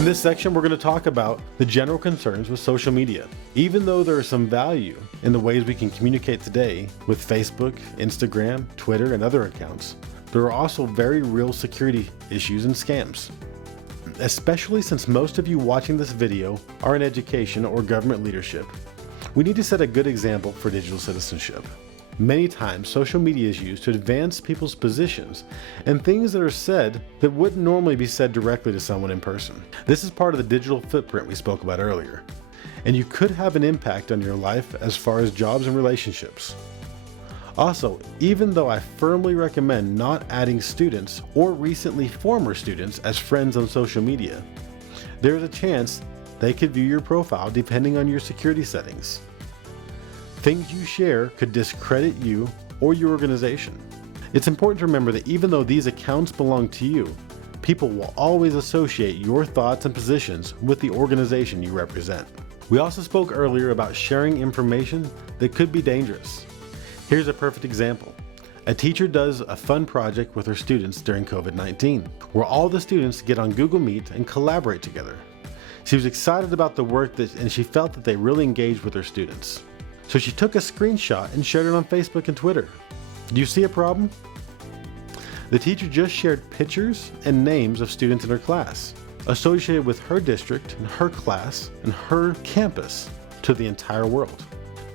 In this section, we're going to talk about the general concerns with social media. Even though there is some value in the ways we can communicate today with Facebook, Instagram, Twitter, and other accounts, there are also very real security issues and scams. Especially since most of you watching this video are in education or government leadership, we need to set a good example for digital citizenship. Many times, social media is used to advance people's positions and things that are said that wouldn't normally be said directly to someone in person. This is part of the digital footprint we spoke about earlier, and you could have an impact on your life as far as jobs and relationships. Also, even though I firmly recommend not adding students or recently former students as friends on social media, there is a chance they could view your profile depending on your security settings. Things you share could discredit you or your organization. It's important to remember that even though these accounts belong to you, people will always associate your thoughts and positions with the organization you represent. We also spoke earlier about sharing information that could be dangerous. Here's a perfect example. A teacher does a fun project with her students during COVID-19, where all the students get on Google Meet and collaborate together. She was excited about the work and she felt that they really engaged with her students. So she took a screenshot and shared it on Facebook and Twitter. Do you see a problem? The teacher just shared pictures and names of students in her class, associated with her district and her class and her campus to the entire world.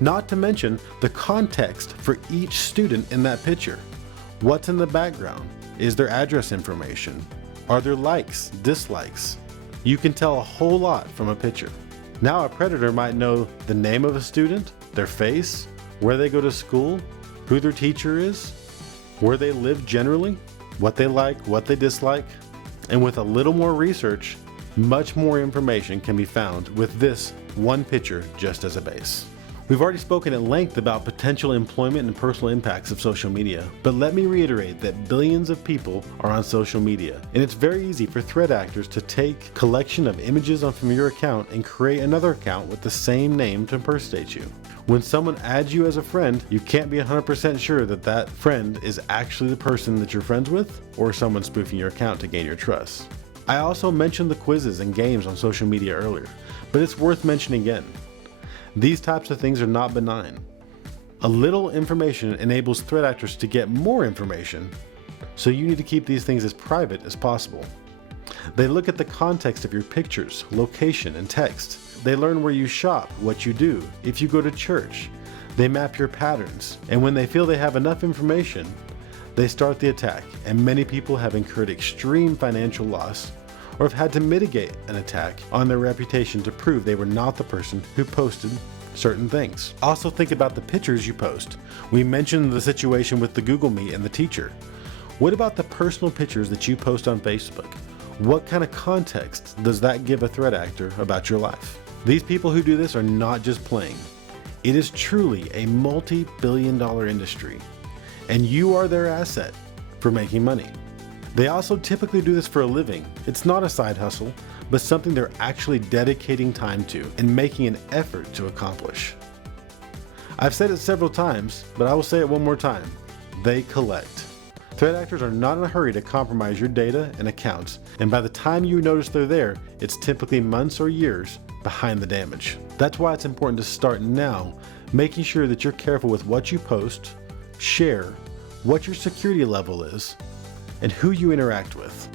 Not to mention the context for each student in that picture. What's in the background? Is there address information? Are there likes, dislikes? You can tell a whole lot from a picture. Now a predator might know the name of a student, their face, where they go to school, who their teacher is, where they live generally, what they like, what they dislike, and with a little more research, much more information can be found with this one picture just as a base. We've already spoken at length about potential employment and personal impacts of social media, but let me reiterate that billions of people are on social media, and it's very easy for threat actors to take a collection of images from your account and create another account with the same name to impersonate you. When someone adds you as a friend, you can't be 100% sure that that friend is actually the person that you're friends with, or someone spoofing your account to gain your trust. I also mentioned the quizzes and games on social media earlier, but it's worth mentioning again. These types of things are not benign. A little information enables threat actors to get more information, so you need to keep these things as private as possible. They look at the context of your pictures, location, and text. They learn where you shop, what you do, if you go to church. They map your patterns, and when they feel they have enough information, they start the attack, and many people have incurred extreme financial loss or have had to mitigate an attack on their reputation to prove they were not the person who posted certain things. Also think about the pictures you post. We mentioned the situation with the Google Meet and the teacher. What about the personal pictures that you post on Facebook? What kind of context does that give a threat actor about your life? These people who do this are not just playing. It is truly a multi-billion-dollar industry, and you are their asset for making money. They also typically do this for a living. It's not a side hustle, but something they're actually dedicating time to and making an effort to accomplish. I've said it several times, but I will say it one more time. They collect. Threat actors are not in a hurry to compromise your data and accounts, and by the time you notice they're there, it's typically months or years behind the damage. That's why it's important to start now, making sure that you're careful with what you post, share, what your security level is, and who you interact with.